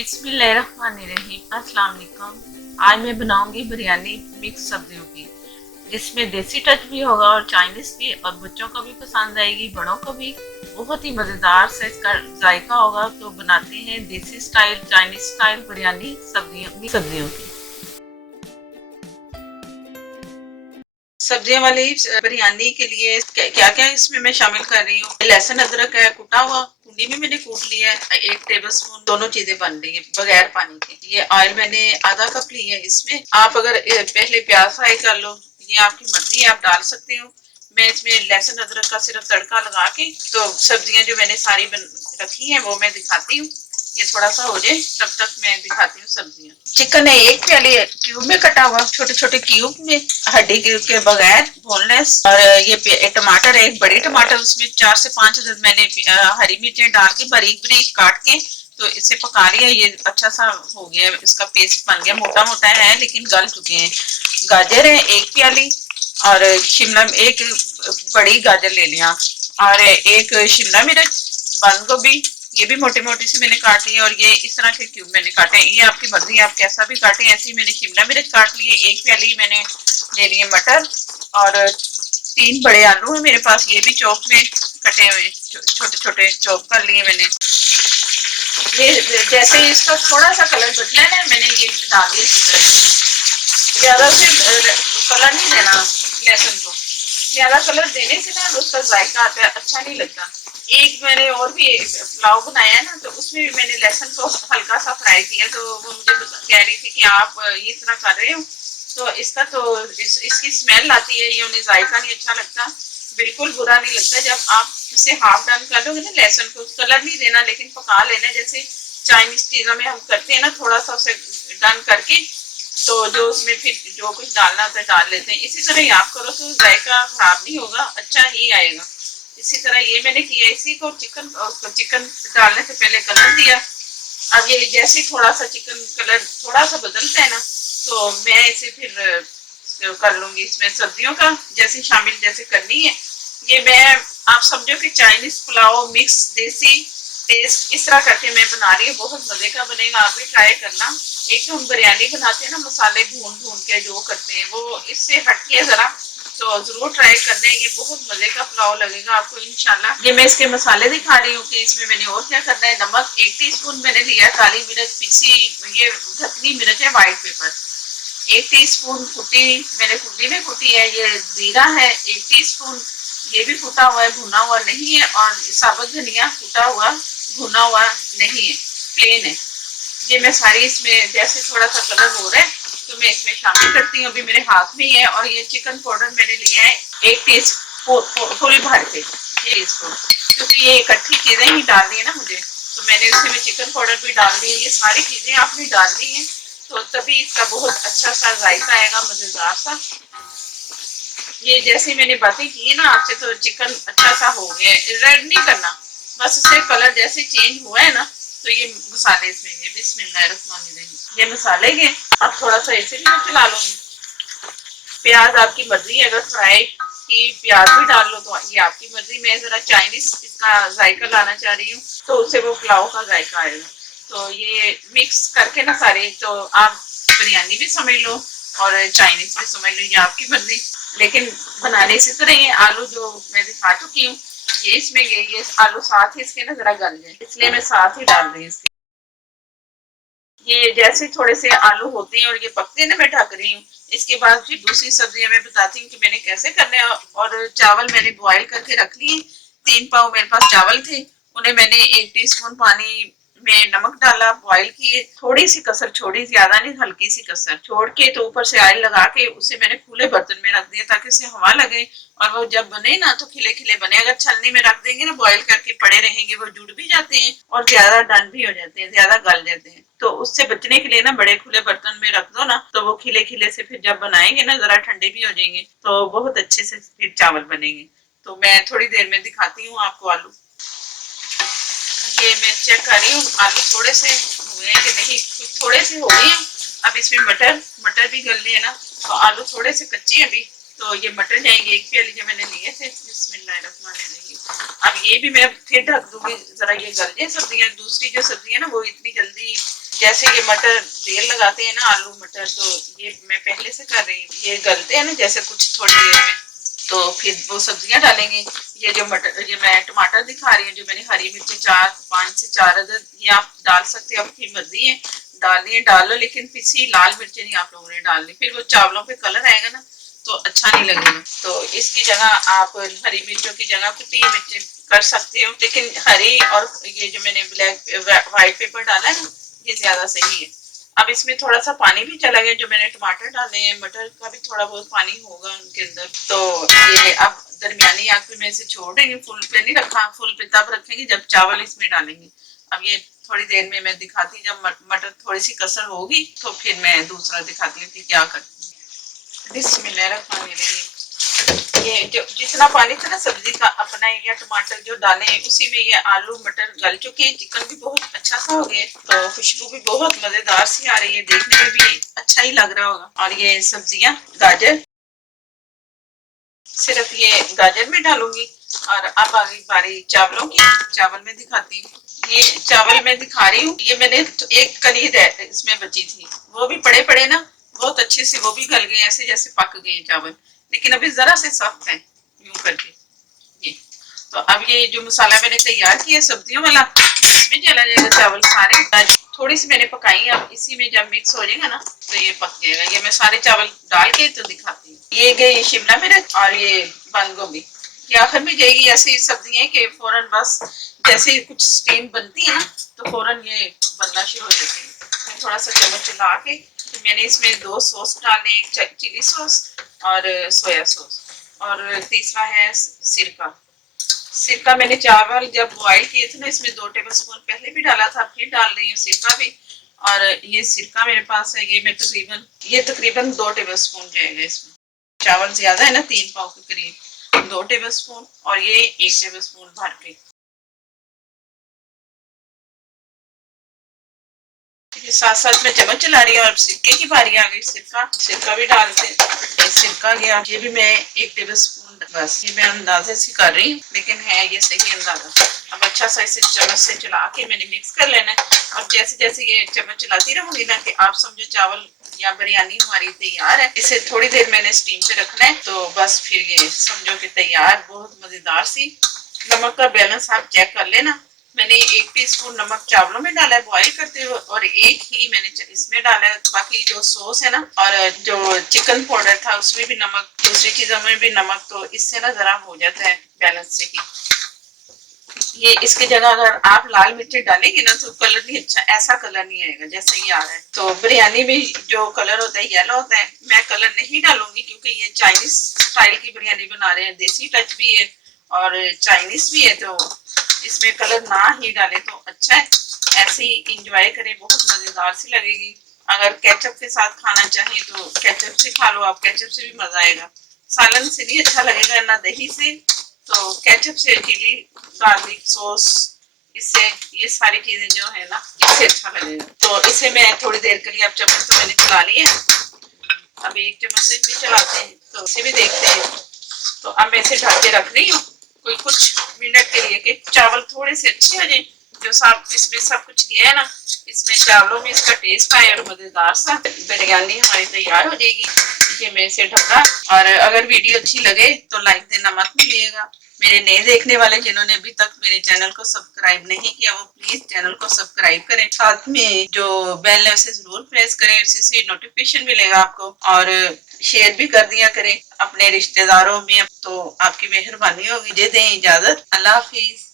बिस्मिल्लाहिर्रहमानिर्रहीम। अस्सलाम वालेकुम। आज मैं बनाऊंगी बिरयानी मिक्स सब्जियों की, जिसमें देसी टच भी होगा और चाइनीज भी, और बच्चों को भी पसंद आएगी, बड़ों को भी। बहुत ही मज़ेदार से इसका जायका होगा। तो बनाते हैं देसी स्टाइल चाइनीज स्टाइल बिरयानी सब्जियों की। सब्जियों वाली बिरयानी के लिए क्या क्या इसमें मैं शामिल कर रही हूँ। लहसुन अदरक है कुटा हुआ, कुंडी में मैंने कूट लिया है 1 टेबल स्पून। दोनों चीजें बन रही है बगैर पानी के। ये ऑयल मैंने आधा कप लिया है। इसमें आप अगर पहले प्याज फ्राई कर लो, ये आपकी मर्जी है, आप डाल सकते हो। मैं इसमें लहसुन अदरक का सिर्फ तड़का लगा के, तो सब्जियां जो मैंने सारी रखी हैं वो मैं दिखाती हूँ। ये थोड़ा सा हो जाए तब तक मैं दिखाती हूँ सब्जियां। चिकन है 1 प्याली क्यूब में कटा हुआ, छोटे छोटे क्यूब में, हड्डी के बगैर, बोनलेस। और ये टमाटर है, एक बड़ी टमाटर, उसमें 4 से 5 अदद मैंने हरी मिर्चें डाल के बारीक बारीक काट के तो इसे पका लिया। ये अच्छा सा हो गया, इसका पेस्ट बन गया। मोटा मोटा है लेकिन गल चुके हैं। गाजर है 1 प्याली, और शिमला एक बड़ी गाजर ले लिया, और एक शिमला मिर्च, बंद गोभी, ये भी मोटे मोटे से मैंने काट लिए, और ये इस तरह के क्यूब मैंने काटे। ये आपकी मर्जी, आप कैसा भी काटें। ऐसे ही मैंने शिमला मिर्च काट लिए। 1 प्याली मैंने ले लिए मटर, और 3 बड़े आलू है मेरे पास, ये भी चॉप में कटे हुए, छोटे छोटे चॉप कर लिए मैंने। ये जैसे ही इसका थोड़ा सा कलर बदला है ना, मैंने ये डाल दिया इसी तरह। ज्यादा से कलर नहीं देना लहसुन को, ज्यादा कलर देने से ना उसका जायका आता है, अच्छा नहीं लगता। एक मैंने और भी पुलाव बनाया है ना, तो उसमें भी मैंने लहसुन को हल्का सा फ्राई किया। तो वो मुझे कह रही थी कि आप ये तरह कर रहे हो, तो इसका तो इसकी स्मेल आती है, ये उन्हें जायका नहीं अच्छा लगता। बिल्कुल बुरा नहीं लगता जब आप इसे हाफ डन कर लोगे ना। लहसुन को कलर नहीं देना, लेकिन पका लेना जैसे चाइनीज चीजों में हम करते हैं ना, थोड़ा सा उसे डन करके, तो जो उसमें फिर जो कुछ डालना होता है डाल लेते हैं। इसी तरह ही आप करो तो जायका खराब नहीं होगा, अच्छा ही आएगा। इसी तरह ये मैंने किया। इसी को चिकन डालने से पहले कलर दिया। अब ये जैसे थोड़ा सा चिकन कलर थोड़ा सा बदलता है ना, तो मैं इसे फिर कर लूंगी इसमें सब्जियों का जैसे शामिल जैसे करनी है। ये मैं, आप समझो कि चाइनीज पुलाव मिक्स देसी टेस्ट इस तरह करके मैं बना रही हूँ। बहुत मजे का बनेगा, आप भी ट्राई करना। एक तो हम बिरयानी बनाते हैं ना, मसाले भून भून के जो करते हैं, वो इससे हटके है जरा, तो जरूर ट्राई करना है। ये बहुत मजे का पुलाव लगेगा आपको इंशाल्लाह। ये मैं इसके मसाले दिखा रही हूँ कि इसमें मैंने और क्या करना है। नमक 1 टीस्पून मैंने लिया, काली मिर्च पिसी, ये धतनी मिर्च है, व्हाइट पेपर 1 टीस्पून, कुटी मैंने कुंडी में कुटी है। ये जीरा है 1 टीस्पून, ये भी कुटा हुआ है, भुना हुआ नहीं है। और साबुत धनिया कुटा हुआ, भुना हुआ नहीं है, प्लेन है। ये मैं सारी इसमें जैसे थोड़ा सा कलर हो रहा है तो मैं इसमें शामिल करती हूँ। अभी मेरे हाथ में ही है। और ये चिकन पाउडर मैंने लिया है 1 टीस्पून फुल भर के, ये स्पून, क्योंकि ये इकट्ठी चीजें ही डालनी है ना मुझे, तो मैंने इसमें चिकन पाउडर भी डाल दी है। ये सारी चीजें आपने डालनी है, तो तभी इसका बहुत अच्छा सा जायका आएगा, मजेदार सा। ये जैसे मैंने बातें की है ना आपसे, तो चिकन अच्छा सा हो गया है। रेड नहीं करना, बस इससे कलर जैसे चेंज हुआ है ना, तो ये मसाले इसमें ये बिस्मिल्लाहिर्रहमानिर्रहीम, ये मसाले के। अब थोड़ा सा ऐसे भी मैं चला लूंगी। प्याज आपकी मर्जी है, अगर फ्राई की प्याज भी डाल लो तो ये आपकी मर्जी। मैं जरा चाइनीज इसका जायका लाना चाह रही हूँ, तो उससे वो पुलाव का जायका आएगा। तो ये मिक्स करके ना सारे, तो आप बिरयानी भी समझ लो और चाइनीज भी समझ लो, ये आपकी मर्जी। लेकिन बनाने से तो नहीं है। आलू जो मैं दिखा चुकी हूँ, ये इसमें ये आलू साथ ही इसके ना जरा गल जाए, इसलिए मैं साथ ही डाल रही हूँ इसके। ये जैसे थोड़े से आलू होते हैं और ये पकते हैं ना, मैं ढक रही हूँ। इसके बाद फिर दूसरी सब्जियां मैं बताती हूँ कि मैंने कैसे करने हैं। और चावल मैंने बॉईल करके रख लिए, 3 पाव मेरे पास चावल थे। उन्हें मैंने 1 टीस्पून पानी में नमक डाला, बॉईल किए, थोड़ी सी कसर छोड़ी, ज्यादा नहीं, हल्की सी कसर छोड़ के, तो ऊपर से ऑयल लगा के उसे मैंने खुले बर्तन में रख दिया ताकि उसे हवा लगे। और वो जब बने ना तो खिले खिले बने। अगर छलनी में रख देंगे ना, बॉईल करके पड़े रहेंगे, वो जुड़ भी जाते हैं और ज्यादा डन भी हो जाते हैं, ज्यादा गल जाते हैं। तो उससे बचने के लिए ना बड़े खुले बर्तन में रख दो ना, तो वो खिले खिले से फिर जब बनाएंगे ना, जरा ठंडे भी हो जाएंगे, तो बहुत अच्छे से फिर चावल बनेंगे। तो मैं थोड़ी देर में दिखाती हूँ आपको आलू। ये मैं चेक कर रही हूँ आलू थोड़े से हुए हैं कि नहीं, कुछ थोड़े से हो गए हैं। अब इसमें मटर भी गल लिए ना, तो आलू थोड़े से कच्चे हैं अभी, तो ये मटर जाएंगे 1 प्याली जो मैंने लिए थे। बिस्मिल्लाहिर्रहमानिर्रहीम। अब ये भी मैं फिर ढक दूंगी, जरा ये गल जाए सब्जियां। दूसरी जो सब्जी है ना, वो इतनी जल्दी जैसे ये मटर बेल लगाते हैं ना, आलू मटर, तो ये मैं पहले से कर रही हूँ। ये गलते हैं ना जैसे कुछ थोड़ी देर में, तो फिर वो सब्जियां डालेंगे। ये जो मटर, ये मैं टमाटर दिखा रही हूँ, जो मैंने हरी मिर्ची 5 से 4 अदद, ये आप डाल सकते हो, आपकी मर्जी है, डालनी है डाल लो, लेकिन पिसी लाल मिर्ची नहीं आप लोगों ने डालनी, फिर वो चावलों पे कलर आएगा ना तो अच्छा नहीं लगेगा। तो इसकी जगह आप हरी मिर्चों की जगह कुटी मिर्ची कर सकते हो, लेकिन हरी और ये जो मैंने व्हाइट पेपर डाला है ना, ये ज्यादा सही है। अब इसमें थोड़ा सा पानी भी चला गया, जो मैंने टमाटर डाले हैं, मटर का भी थोड़ा बहुत पानी होगा उनके अंदर। तो ये अब दरमियानी आग पे मैं इसे छोड़ रही हूँ, फुल पे नहीं रखा, फुल पे तब रखेंगे जब चावल इसमें डालेंगे। अब ये थोड़ी देर में मैं दिखाती, जब मटर थोड़ी सी कसर होगी तो फिर मैं दूसरा दिखाती हूँ कि क्या करती हूँ। बिस्मिल्लाहिर्रहमानिर्रहीम। ये जो जितना पानी था ना सब्जी का अपना, या टमाटर जो डाले हैं उसी में ये आलू मटर गल चुके हैं। चिकन भी बहुत अच्छा सा हो गया, तो खुशबू भी बहुत मजेदार सी आ रही है, देखने में भी अच्छा ही लग रहा होगा। और ये सब्जियां, गाजर, सिर्फ ये गाजर में डालूंगी। और अब आ गई बारी चावलों की। चावल में दिखाती हूँ, ये चावल मैं दिखा रही हूँ। ये मैंने एक कली इसमें बची थी, वो भी पड़े पड़े ना बहुत अच्छे से वो भी गल गए, ऐसे जैसे पक गए चावल, लेकिन अभी जरा से सख्त है यूं करके ये। तो अब ये जो मसाला मैंने तैयार किया सब्जियों वाला, इसमें चला जाएगा चावल सारे। थोड़ी सी मैंने पकाई, अब इसी में जब मिक्स हो जाएगा ना तो ये पक जाएगा। ये मैं सारे चावल डाल के तो दिखाती हूँ। ये गई शिमला मिर्च और ये बंद गोभी, ये आखिर में जाएगी। ऐसी सब्जियां कि फौरन बस जैसे कुछ स्टीम बनती है ना तो फौरन ये बनना शुरू हो जाती है। मैं थोड़ा सा चम्मच चला के, तो मैंने इसमें 2 सॉस डाले, एक चिली सॉस और सोया सॉस, और तीसरा है सिरका। सिरका मैंने चावल जब बॉईल किए थे ना, इसमें 2 टेबलस्पून पहले भी डाला था, फिर डाल रही हूँ सिरका भी। और ये सिरका मेरे पास है, ये मैं तकरीबन 2 टेबलस्पून जाएगा इसमें। चावल ज्यादा है ना, 3 पाव के करीब, 2 टेबलस्पून और ये 1 टेबलस्पून भर के। साथ साथ में चम्मच चला रही है। और सिरके की बारी आ गई, सिरका भी डालते हैं। सिरका गया, ये भी मैं 1 टेबलस्पून, बस ये मैं अंदाजे से कर रही हूँ, लेकिन है ये सही अंदाजा। अब अच्छा सा इसे चम्मच से चला के मैंने मिक्स कर लेना है। अब जैसे जैसे ये चम्मच चलाती रहूंगी ना, कि आप समझो चावल या बिरयानी हमारी तैयार है। इसे थोड़ी देर मैंने स्टीम पे रखना है, तो बस फिर ये समझो कि तैयार, बहुत मजेदार सी। नमक का बैलेंस आप चेक कर लेना। मैंने 1 टीस्पून नमक चावलों में डाला है बॉईल करते हुए, और 1 ही मैंने इसमें डाला है। बाकी जो सॉस है ना, और जो चिकन पाउडर था उसमें भी नमक, दूसरी चीजों में भी नमक, तो इससे ना जरा हो जाता है बैलेंस से ही। ये इसकी जगह अगर आप लाल मिर्ची डालेंगे ना तो कलर नहीं अच्छा, ऐसा कलर नहीं आएगा जैसा ये आ रहा है। तो बिरयानी में जो कलर होता है येलो होता है, मैं कलर नहीं डालूंगी क्योंकि ये चाइनीज स्टाइल की बिरयानी बना रहे हैं, देसी टच भी है और चाइनीज भी है, तो इसमें कलर ना ही डाले तो अच्छा है। ऐसे ही इंजॉय करें, बहुत मजेदार सी लगेगी। अगर केचप के साथ खाना चाहें तो केचप से खा लो आप, केचप से भी मजा आएगा। सालन से नहीं अच्छा लगेगा ना दही से, तो केचप से, चिली गार्लिक सॉस, इससे ये सारी चीजें जो है ना इससे अच्छा लगेगा। तो इसे मैं थोड़ी देर के लिए, अब चम्मच तो मैंने चला लिया, अब 1 चम्मच से भी चलाते हैं, तो इसे भी देखते हैं। तो अब मैं इसे ढक के रख रही हूँ कोई कुछ मिनट के लिए, कि चावल थोड़े से अच्छे हो जाए। जो सब इसमें सब कुछ गया है ना, इसमें चावलों में इसका टेस्ट आए और मजेदार सा बिरयानी हमारी तैयार हो जाएगी। ये मैं इसे ढका। और अगर वीडियो अच्छी लगे तो लाइक देना मत भूलिएगा। मेरे नए देखने वाले जिन्होंने अभी तक मेरे चैनल को सब्सक्राइब नहीं किया, वो प्लीज चैनल को सब्सक्राइब करें, साथ में जो बेल है उसे जरूर प्रेस करें, उससे नोटिफिकेशन मिलेगा आपको। और शेयर भी कर दिया करें अपने रिश्तेदारों में, तो आपकी मेहरबानी होगी। दे दें इजाजत, अल्लाह हाफिज।